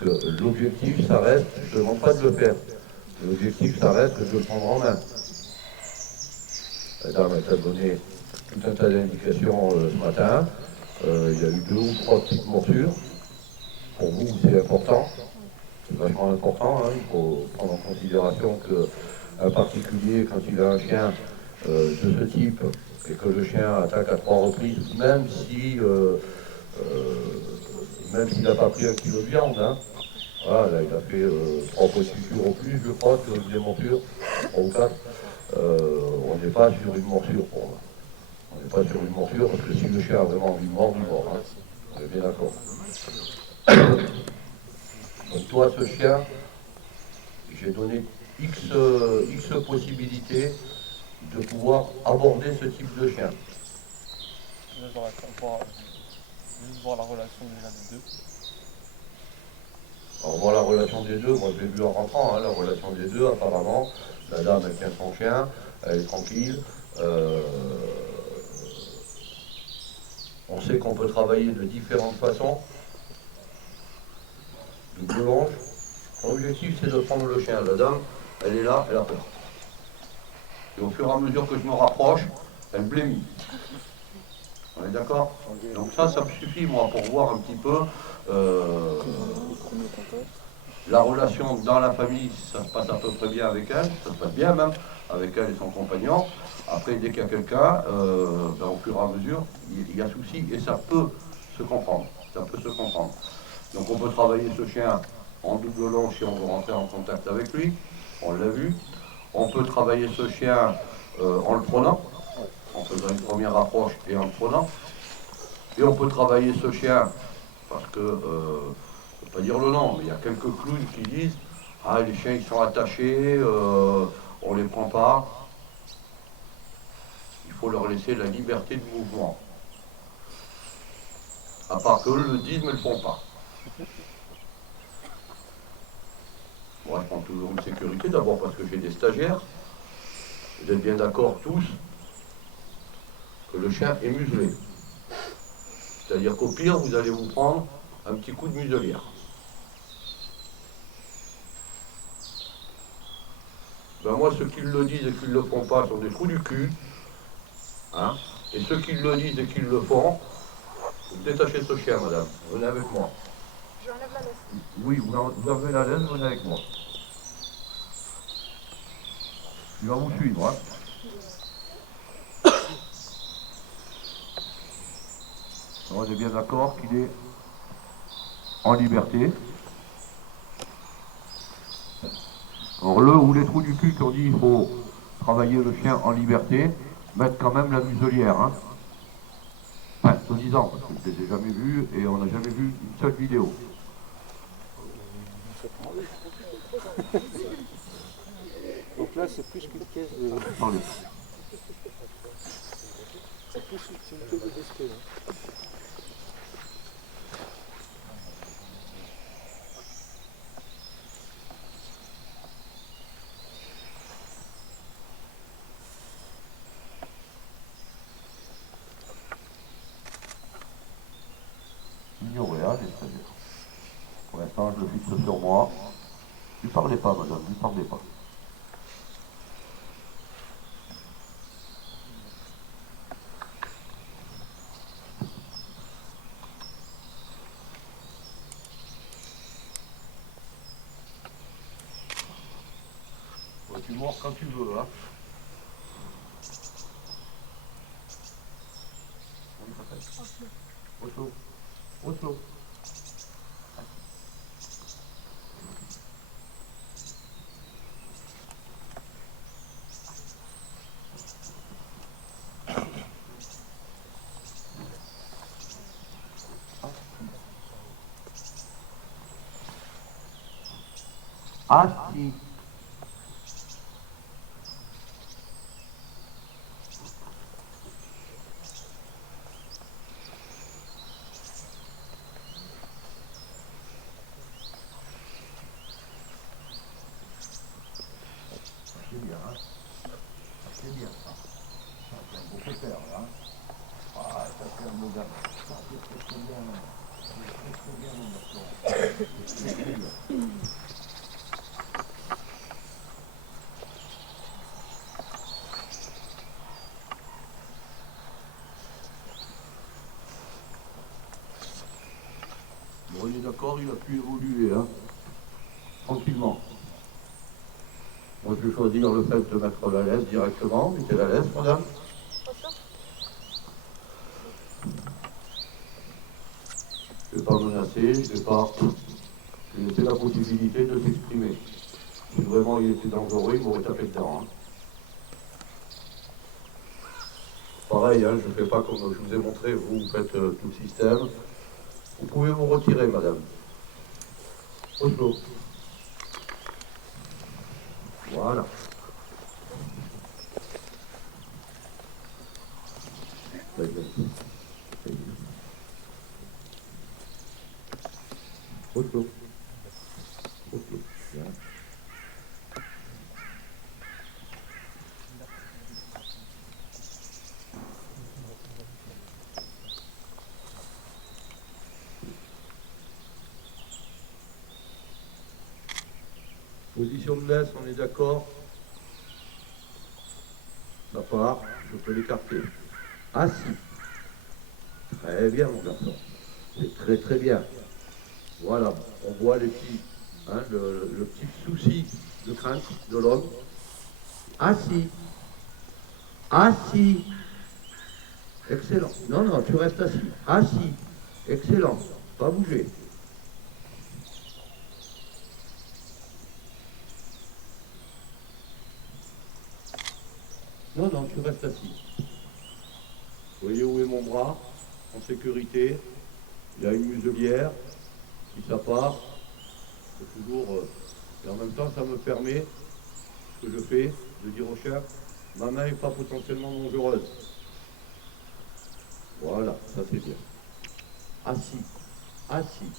que l'objectif, ça reste, je ne demande pas de le faire, l'objectif, ça reste de le prendre en main. La dame t'a donné tout un tas d'indications ce matin. Il y a eu 2 ou 3 petites morsures. Pour vous, c'est important. C'est vachement important. Hein. Il faut prendre en considération qu'un particulier, quand il a un chien de ce type, et que le chien attaque à 3 reprises, même s'il n'a pas pris 1 kilo de viande, hein. Voilà, là, il a fait 3 fois suture au plus, je crois, sur une des morsures, 3 ou 4. On n'est pas sur une morsure pour moi. On n'est pas sur une morsure, parce que si le chien a vraiment envie de mordre, il mord. Hein. On est bien d'accord. Donc toi, ce chien, j'ai donné X possibilités de pouvoir aborder ce type de chien. Là, j'aurais fait juste voir la relation déjà des deux. Alors voir la relation des deux, moi je l'ai vu en rentrant, hein, la relation des deux, apparemment, la dame elle tient son chien, elle est tranquille. On sait qu'on peut travailler de différentes façons. Double longe. L'objectif c'est de prendre le chien. La dame, elle est là, elle a peur. Et au fur et à mesure que je me rapproche, elle blêmit. On est d'accord? Donc ça me suffit moi pour voir un petit peu la relation dans la famille, ça se passe à peu près bien avec elle, ça se passe bien même avec elle et son compagnon. Après, dès qu'il y a quelqu'un, au fur et à mesure, il y a souci et ça peut se comprendre. Ça peut se comprendre. Donc on peut travailler ce chien en double long si on veut rentrer en contact avec lui, on l'a vu. On peut travailler ce chien en le prenant, en faisant une première approche et en le prenant. Et on peut travailler ce chien parce que, je ne peux pas dire le nom, mais il y a quelques clowns qui disent ah, les chiens ils sont attachés, on ne les prend pas. Il faut leur laisser la liberté de mouvement. À part qu'eux le disent, mais ne le font pas. Moi, je prends toujours une sécurité, d'abord parce que j'ai des stagiaires. Vous êtes bien d'accord tous que le chien est muselé. C'est-à-dire qu'au pire, vous allez vous prendre un petit coup de muselière. Ben moi, ceux qui le disent et qui ne le font pas sont des trous du cul. Hein, et ceux qui le disent et qui le font, vous détachez ce chien, madame. Venez avec moi. J'enlève la laisse. Oui, vous enlevez la laisse, venez avec moi. Il va vous suivre. Hein. On est bien d'accord qu'il est en liberté. Alors le ou les trous du cul qui ont dit il faut travailler le chien en liberté, mettre quand même la muselière. Hein. Enfin, soi-disant, parce que je ne les ai jamais vus et on n'a jamais vu une seule vidéo. Donc là, c'est plus qu'une caisse de... Attendez. C'est plus une caisse de disque, là. Ignorez, hein, c'est-à-dire. Pour l'instant, je le fixe sur moi. Ne parlez pas, madame, ne parlez pas. Ouais, tu mords quand tu veux, hein. Comment il s'appelle? Otto. Otto. Ah si. C'est bien, hein. C'est bien ça. Ça, c'est un beau pépère, là. Hein. Ah, ça c'est un beau gars. Ça, c'est bien. Bon, il est d'accord, il a pu évoluer, hein, tranquillement. Moi, je vais choisir le fait de mettre la laisse directement. Mettez la laisse, madame. Je ne vais pas menacer, je vais pas... Je vais laisser la possibilité de s'exprimer. Si vraiment il était dangereux, il m'aurait tapé dedans. Hein. Pareil, hein, je ne fais pas comme je vous ai montré, vous faites tout le système. Vous pouvez vous retirer, madame. Oslo. Voilà. Très bien. Très bien. Oslo. Oslo. Bien. Position de laisse, on est d'accord? Ça part, je peux l'écarter. Assis. Très bien, mon garçon. C'est très très bien. Voilà, on voit les petits, hein, le petit souci de crainte de l'homme. Assis. Assis. Excellent. Non, non, tu restes assis. Assis. Excellent. Pas bouger. Non, non, tu restes assis. Vous voyez où est mon bras? En sécurité. Il y a une muselière. Si ça part, c'est toujours... et en même temps, ça me permet, ce que je fais, de dire au chien, ma main n'est pas potentiellement dangereuse. Voilà, ça c'est bien. Assis. Assis.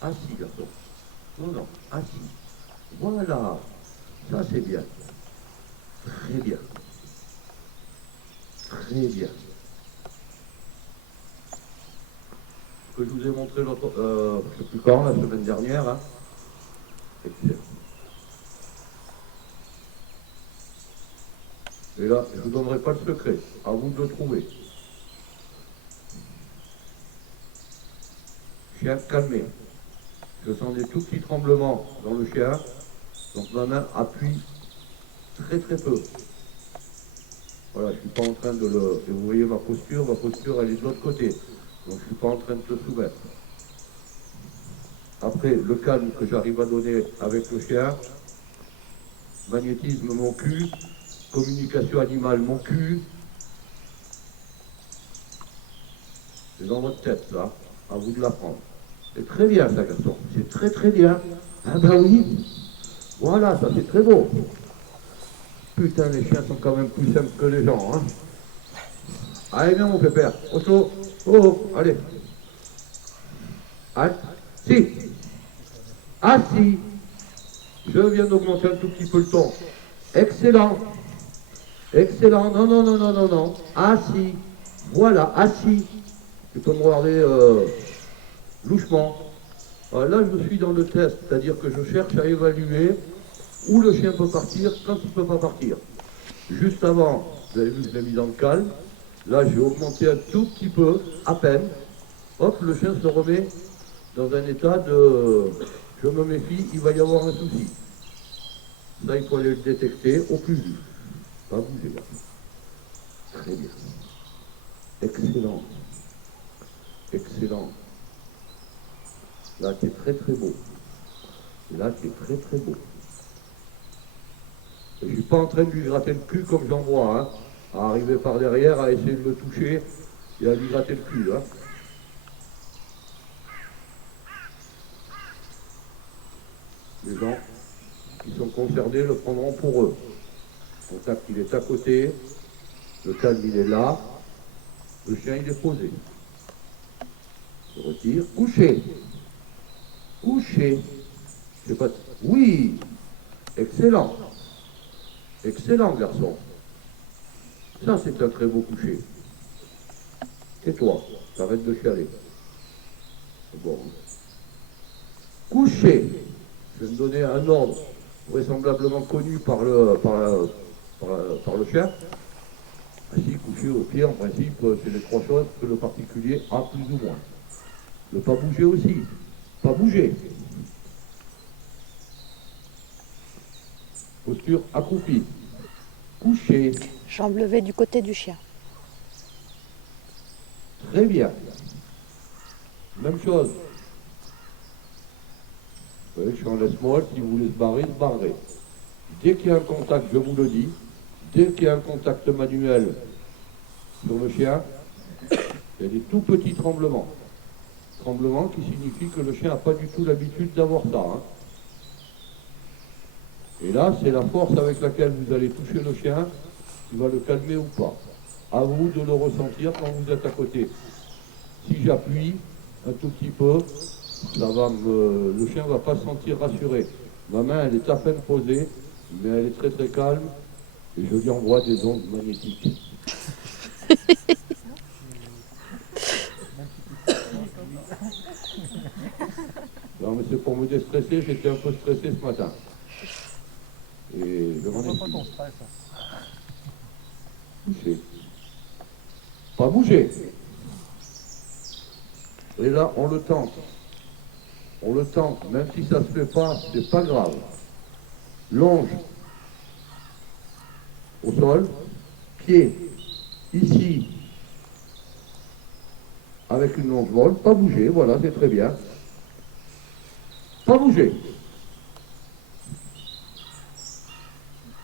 Assis, garçon. Non, non, assis. Voilà. Ça c'est bien. Très bien. Très bien. Ce que je vous ai montré l'autre, je ne sais plus quand, la semaine dernière, hein. Excellent. Et là, je ne vous donnerai pas le secret, à vous de le trouver. Chien calmé. Je sens des tout petits tremblements dans le chien, donc ma main appuie très très peu. Voilà, je ne suis pas en train de le... Et vous voyez ma posture elle est de l'autre côté. Donc je ne suis pas en train de te soumettre. Après, le calme que j'arrive à donner avec le chien, magnétisme mon cul, communication animale mon cul, c'est dans votre tête ça, à vous de l'apprendre. C'est très bien ça, garçon, c'est très très bien. Ah ben oui, voilà, ça c'est très beau. Putain, les chiens sont quand même plus simples que les gens, hein. Allez, viens mon pépère, au chaud, oh, allez. Si. Assis. Je viens d'augmenter un tout petit peu le ton. Excellent. Excellent. Non, non, non, non, non, non. Assis. Voilà, assis. Tu peux me regarder louchement. Là, je suis dans le test, c'est-à-dire que je cherche à évaluer où le chien peut partir, quand il ne peut pas partir. Juste avant, vous avez vu que je l'ai mis dans le calme. Là, j'ai augmenté un tout petit peu, à peine. Hop, le chien se remet dans un état de... Je me méfie, il va y avoir un souci. Là, il faut aller le détecter au plus vite. Pas bouger là. Très bien. Excellent. Excellent. Là, c'est très très beau. Là, c'est très très beau. Je ne suis pas en train de lui gratter le cul comme j'en vois, hein. À arriver par derrière, à essayer de le toucher et à lui gratter le cul, hein. Les gens qui sont concernés le prendront pour eux. Le contact, il est à côté, le calme, il est là, le chien, il est posé. Je retire, couché. Couché. Je sais pas... Oui, excellent. Excellent, garçon. Ça, c'est un très beau coucher. Et toi, t'arrêtes de chialer. Bon. Coucher. Je vais me donner un ordre vraisemblablement connu par le chien. Ainsi, coucher au pied, en principe, c'est les trois choses que le particulier a plus ou moins. Ne pas bouger aussi. Pas bouger. Posture accroupie. Coucher. Jambes levées du côté du chien. Très bien. Même chose. Oui, je suis en laisse-moi, si vous voulez se barrer, se barrer. Dès qu'il y a un contact, je vous le dis, dès qu'il y a un contact manuel sur le chien, il y a des tout petits tremblements. Tremblements qui signifient que le chien n'a pas du tout l'habitude d'avoir ça. Hein. Et là, c'est la force avec laquelle vous allez toucher le chien qui va le calmer ou pas. À vous de le ressentir quand vous êtes à côté. Si j'appuie un tout petit peu, le chien ne va pas se sentir rassuré. Ma main, elle est à peine posée, mais elle est très très calme et je lui envoie des ondes magnétiques. Non, mais c'est pour me déstresser, j'étais un peu stressé ce matin. Et je m'en Pas ton stress. Bouger. Pas bouger. Et là, on le tente. On le tente, même si ça ne se fait pas, c'est pas grave. Longe. Au sol. Pied. Ici. Avec une longe molle. Pas bouger, voilà, c'est très bien. Pas bouger.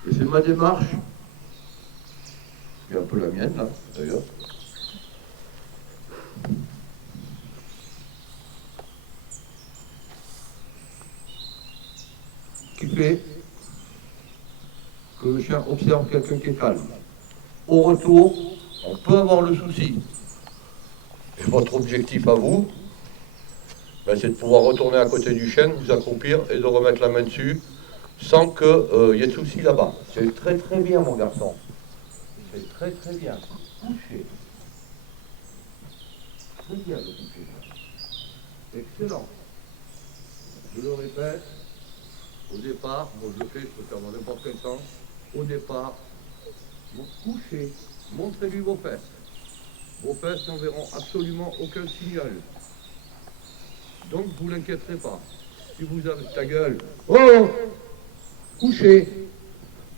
Et c'est ma démarche. C'est un peu la mienne, là, d'ailleurs. Qui fait que le chien observe quelqu'un qui est calme. Au retour, on peut avoir le souci. Et votre objectif à vous, ben, c'est de pouvoir retourner à côté du chien, vous accroupir et de remettre la main dessus sans qu'il y ait de souci là-bas. C'est très très bien, mon garçon. C'est très très bien. Coucher. Très bien le coucher. Excellent. Je le répète. Au départ, moi je le fais, je peux faire dans n'importe quel sens. Au départ, vous couchez, montrez-lui vos fesses. Vos fesses n'enverront absolument aucun signal. Donc vous l'inquiéterez pas. Si vous avez ta gueule, oh, couchez,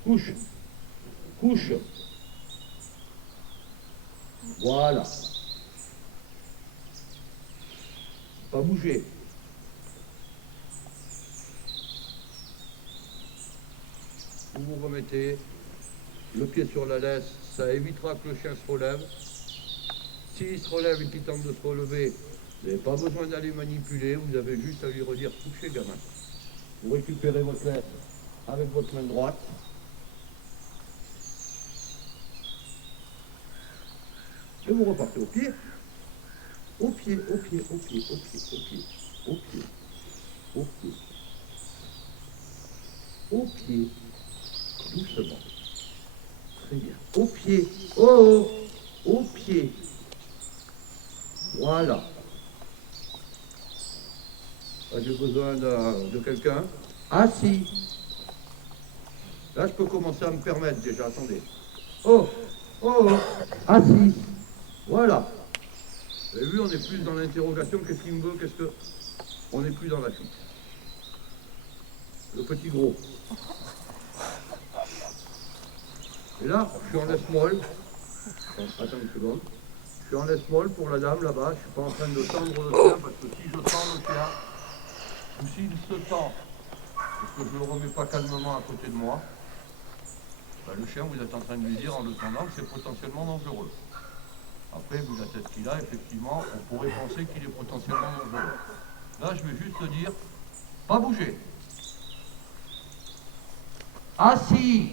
couche, couche. Voilà. Pas bouger. Vous vous remettez le pied sur la laisse, ça évitera que le chien se relève. S'il se relève et qu'il tente de se relever, vous n'avez pas besoin d'aller manipuler, vous avez juste à lui redire couchez gamin. Vous récupérez votre laisse avec votre main droite. Et vous repartez au pied. Au pied, au pied, au pied, au pied, au pied, au pied, au pied, au pied. Doucement. Très bien. Au pied. Oh, oh. Au pied. Voilà. Là, j'ai besoin de quelqu'un. Assis. Là, je peux commencer à me permettre déjà. Attendez. Oh, oh, oh. Assis. Voilà. Vous avez vu, on est plus dans l'interrogation. Qu'est-ce qu'il me veut? Qu'est-ce que... On n'est plus dans la fuite. Le petit gros. Et là, je suis en laisse molle. Attends une seconde. Je suis en laisse molle pour la dame là-bas. Je ne suis pas en train de tendre le chien parce que si je tends le chien, ou s'il se tend, parce que je ne le remets pas calmement à côté de moi, ben le chien, vous êtes en train de lui dire en le tendant que c'est potentiellement dangereux. Après, vu la tête qu'il a, effectivement, on pourrait penser qu'il est potentiellement dangereux. Là, je vais juste le dire, pas bouger. Assis.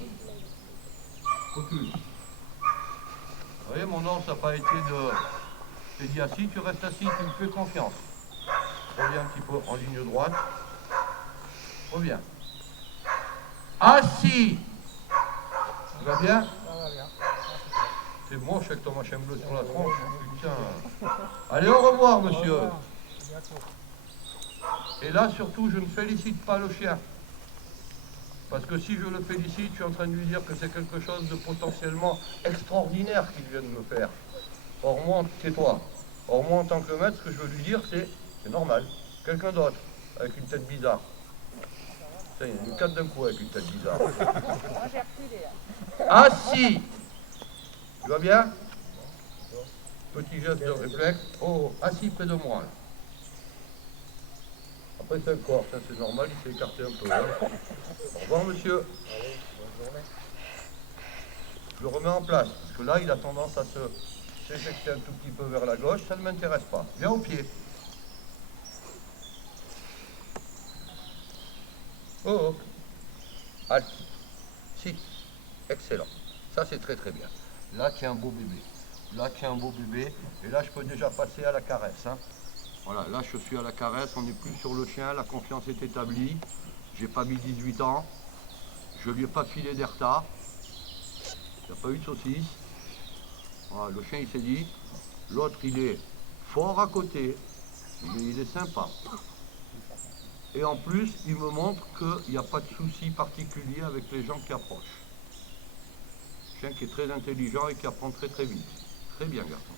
Recule. Vous voyez, mon ordre, ça n'a pas été de... J'ai dit assis, tu restes assis, tu me fais confiance. Reviens un petit peu en ligne droite. Reviens. Assis. Ça va bien? C'est moche avec ton machin bleu sur la tronche. Putain. Allez, au revoir, monsieur. Et là, surtout, je ne félicite pas le chien. Parce que si je le félicite, je suis en train de lui dire que c'est quelque chose de potentiellement extraordinaire qu'il vient de me faire. Or moi, c'est toi. Or moi, en tant que maître, ce que je veux lui dire, c'est normal. Quelqu'un d'autre, avec une tête bizarre. Ça, il y a une 4 d'un coup avec une tête bizarre. Assis. Tu vas bien? Petit geste de réflexe. Oh, assis près de moi. Là. Après, c'est un corps, ça c'est normal, il s'est écarté un peu. Hein. Au revoir, monsieur. Allez, bonne journée. Je le remets en place, parce que là, il a tendance à s'éjecter un tout petit peu vers la gauche, ça ne m'intéresse pas. Viens au pied. Oh, oh. Halte. Si. Excellent. Ça, c'est très très bien. Là, tu as un beau bébé. Là, tu as un beau bébé. Et là, je peux déjà passer à la caresse. Hein. Voilà, là, je suis à la caresse. On n'est plus sur le chien. La confiance est établie. J'ai pas mis 18 ans. Je lui ai pas filé des retards. Il n'y a pas eu de saucisse. Voilà, le chien, il s'est dit. L'autre, il est fort à côté. Mais il est sympa. Et en plus, il me montre qu'il n'y a pas de souci particulier avec les gens qui approchent. Chien qui est très intelligent et qui apprend très très vite. Très bien, garçon.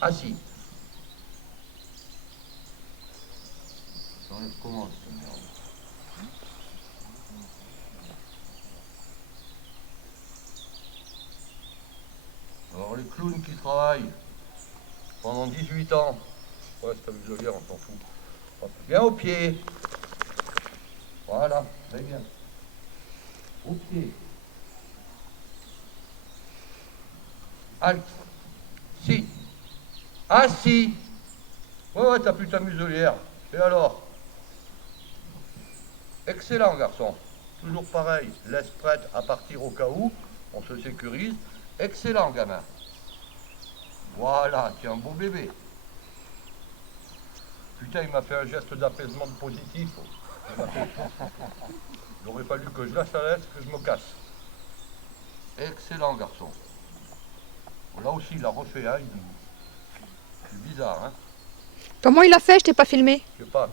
Assis. J'enlève comment cette merde? Alors les clowns qui travaillent pendant 18 ans, ouais, c'est ta muselière, on s'en fout. Bien au pied. Voilà, très bien. Au pied. Halte. Si. Assis. Ouais, t'as plus ta muselière. Et alors? Excellent, garçon. Toujours pareil. Laisse prête à partir au cas où. On se sécurise. Excellent, gamin. Voilà, tu es un beau bébé. Putain, il m'a fait un geste d'apaisement positif. Il aurait fallu que je lâche la laisse, que je me casse. Excellent, garçon. Bon, là aussi, il a refait, hein. C'est bizarre, hein. Comment il a fait? Je t'ai pas filmé. Je sais pas.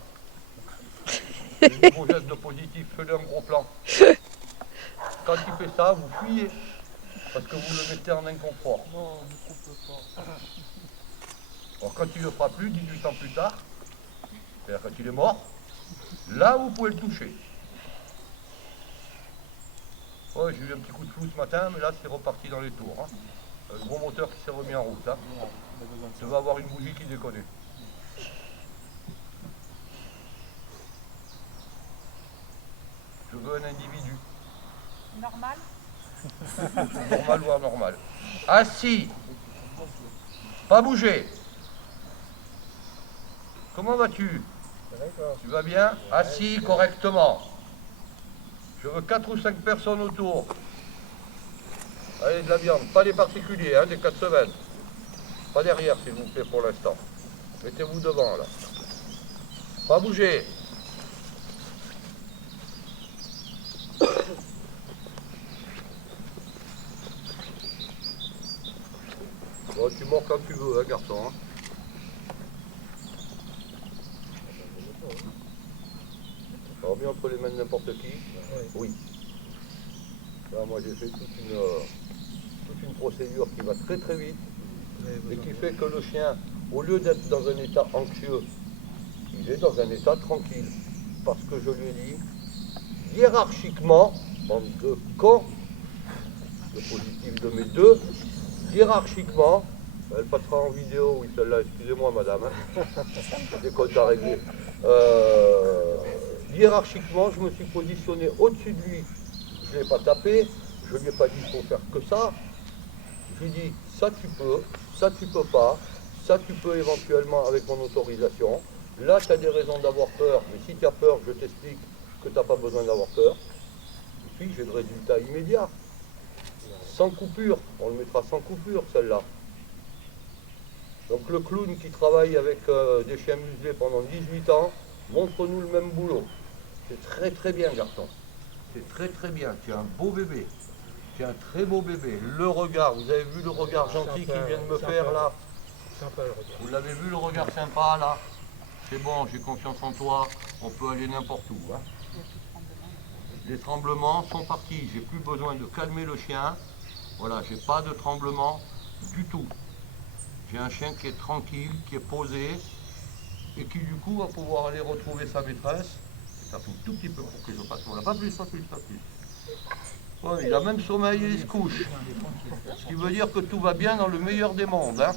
Les nouveaux gestes de positif, fais-le un gros plan. Quand il fait ça, vous fuyez. Parce que vous le mettez en inconfort. Non, ne coupe pas. Alors quand il ne le fera plus, 18 ans plus tard, c'est-à-dire quand il est mort, là vous pouvez le toucher. Ouais, j'ai eu un petit coup de flou ce matin, mais là c'est reparti dans les tours. Hein. Le gros moteur qui s'est remis en route. Hein. Je vais avoir une bougie qui déconne. Je veux un individu. Normal. Normal ou anormal. Assis. Pas bouger. Comment vas-tu? Tu vas bien? Assis correctement. Je veux 4 ou 5 personnes autour. Allez, de la viande. Pas des particuliers, hein, des 4 semaines. Pas derrière, s'il vous plaît, pour l'instant. Mettez-vous devant, là. Pas bouger. Bon, tu mords quand tu veux, hein, garçon. Hein. Alors, mis entre les mains de n'importe qui? Oui. Là, moi, j'ai fait toute une procédure qui va très très vite et qui fait que le chien, au lieu d'être dans un état anxieux, il est dans un état tranquille. Parce que je lui ai dit, hiérarchiquement, bande de cons, le positif de mes deux, hiérarchiquement, elle passera en vidéo, oui celle-là, excusez-moi madame, hein. Des comptes à régler. Hiérarchiquement, je me suis positionné au-dessus de lui, je ne l'ai pas tapé, je ne lui ai pas dit il faut faire que ça, je lui ai dit ça tu peux pas, ça tu peux éventuellement avec mon autorisation, là tu as des raisons d'avoir peur, mais si tu as peur, je t'explique que tu n'as pas besoin d'avoir peur, et puis j'ai le résultat immédiat. Sans coupure, on le mettra sans coupure celle-là. Donc le clown qui travaille avec des chiens muselés pendant 18 ans, montre-nous le même boulot. C'est très très bien garçon. C'est très très bien. Tu es un beau bébé. Tu es un très beau bébé. Le regard, vous avez vu le regard gentil qu'il vient de me faire là? Sympa le regard. Vous l'avez vu le regard sympa là? C'est bon, j'ai confiance en toi, on peut aller n'importe où. Hein. Les tremblements sont partis, j'ai plus besoin de calmer le chien. Voilà, j'ai pas de tremblement du tout. J'ai un chien qui est tranquille, qui est posé et qui du coup va pouvoir aller retrouver sa maîtresse. Ça fait un tout petit peu pour que je passe. Voilà, pas plus, pas plus, pas plus. Ouais, il a même sommeil et il se couche. Ce qui veut dire que tout va bien dans le meilleur des mondes. Hein.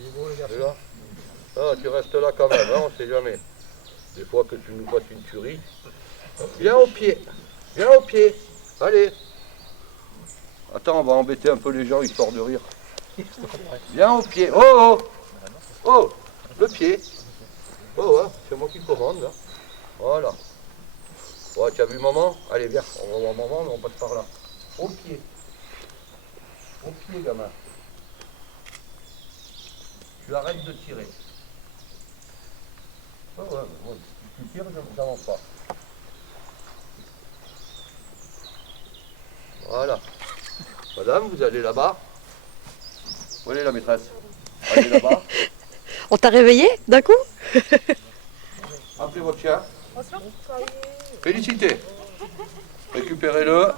Et là, ah, tu restes là quand même, hein, on sait jamais. Des fois que tu nous fasses une tuerie. Viens au pied, viens au pied. Allez. Attends, on va embêter un peu les gens histoire de rire. Viens au pied. Oh, oh, oh, le pied. Oh, ouais, c'est moi qui commande là. Voilà. Ouais, tu as vu maman? Allez, viens, on va voir maman, mais on passe par là. Au pied. Au pied, gamin. Tu arrêtes de tirer. Oh, ouais, ouais. Si tu tires, je n'avance pas. Voilà. Madame, vous allez là-bas. Où est la maîtresse? Allez là-bas. On t'a réveillé d'un coup? Appelez votre chien. Félicitez. Récupérez-le.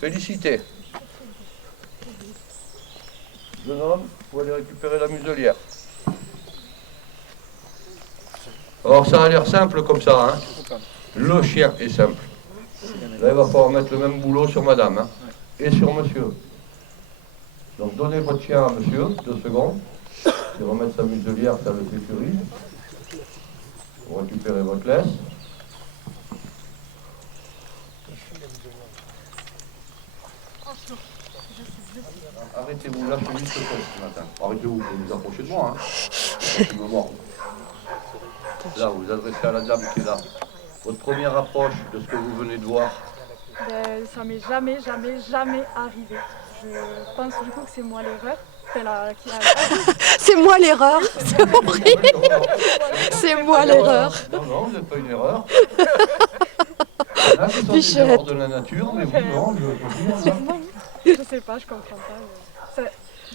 Félicitez. Jeune homme, vous allez récupérer la muselière. Alors ça a l'air simple comme ça, hein. Le chien est simple. Là, il va falloir mettre le même boulot sur madame, hein, et sur monsieur. Donc donnez votre chien à monsieur, 2 secondes. Il va mettre sa muselière, ça le sécurise. Vous récupérez votre laisse. Arrêtez-vous, lâchez vite le poste ce matin. Arrêtez-vous, vous vous approchez de moi, hein. Je me mords. Là, vous vous adressez à la dame qui est là. Votre première approche de ce que vous venez de voir. Ben, ça m'est jamais arrivé. Je pense du coup que c'est moi l'erreur. C'est moi l'erreur, c'est horrible. C'est moi l'erreur. Non, non, vous n'êtes pas une erreur. Là, ce sont des erreurs de la nature, mais oui, non, je sais pas, je comprends pas.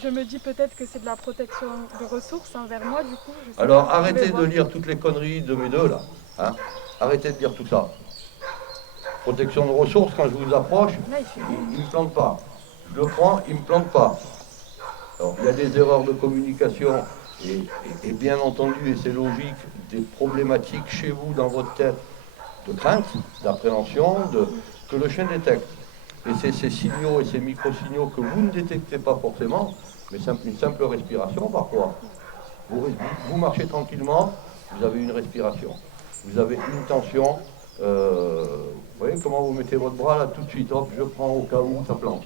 Je me dis peut-être que c'est de la protection de ressources envers moi, du coup. Je sais Alors, pas, arrêtez de lire toutes les conneries de mes deux, là. Hein, arrêtez de lire tout ça. Protection de ressources, quand je vous approche, il ne me plante pas. Je le prends, il ne me plante pas. Alors, il y a des erreurs de communication et bien entendu, et c'est logique, des problématiques chez vous, dans votre tête, de crainte, d'appréhension, que le chien détecte. Et c'est ces signaux et ces micro-signaux que vous ne détectez pas forcément, mais une simple respiration parfois. Vous marchez tranquillement, vous avez une respiration. Vous avez une tension. Vous voyez comment vous mettez votre bras là tout de suite, hop, je prends au cas où ça plante.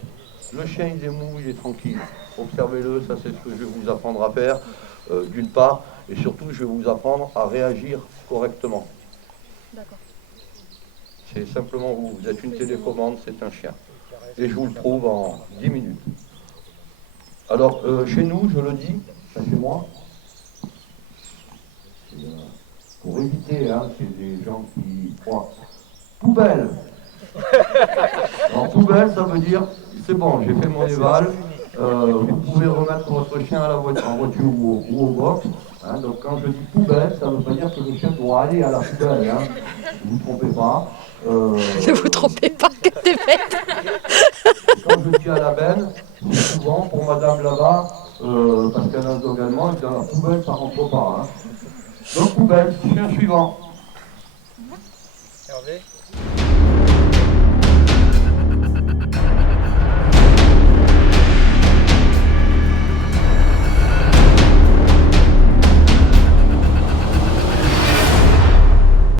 Le chien il est mou, il est tranquille. Observez-le, ça c'est ce que je vais vous apprendre à faire, d'une part, et surtout je vais vous apprendre à réagir correctement. D'accord. C'est simplement vous êtes une télécommande, c'est un chien. Et je vous le prouve en 10 minutes. Alors, chez nous, je le dis, chez moi, pour éviter, hein, c'est des gens qui croient, poubelle. Alors, poubelle, ça veut dire, c'est bon, j'ai fait mon éval, vous pouvez remettre votre chien à la voiture, en voiture ou au box. Hein, donc quand je dis poubelle, ça ne veut pas dire que le chien doit aller à la poubelle. Hein. Ne vous trompez pas. Ne vous trompez pas, que t'es bête. Quand je dis à la benne, c'est souvent pour madame là-bas, parce qu'elle a un dog allemand, et dans la poubelle, ça rentre pas. Hein. Donc poubelle, chien suivant. Hervé.